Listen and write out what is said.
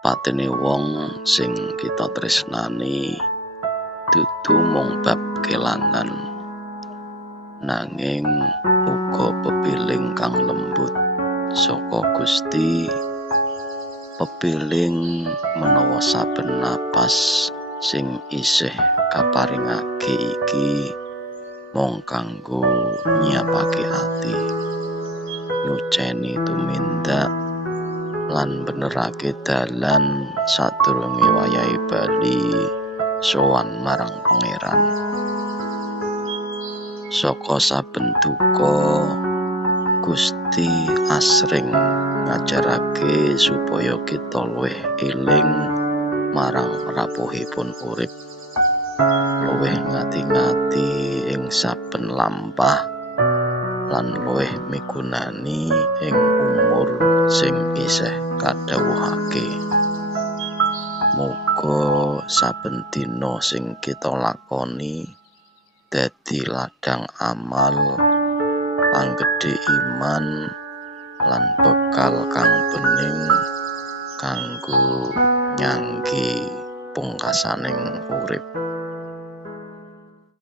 Patene wong sing kita tresnani dudu mung bab kelangan, nanging uga pepiling kang lembut saka Gusti, pepiling menawa saben napas sing isih kaparingake iki mung kanggo nyiapake ati, nyuceni tumindak lan benerake dalan sadurunge wayahe bali sowan marang Pangeran. Saka saben duka Gusti asring ngajarake supaya kita luwih eling marang rawuhipun urip, luwih ngati-ngati ing saben lampah lan luwih migunani ing umur sing isih kadhawuhake. Muga saben dina sing kita lakoni dadi ladang amal, panggedhe iman lan bekal kang bening kanggo nyanggi pungkasaning urip.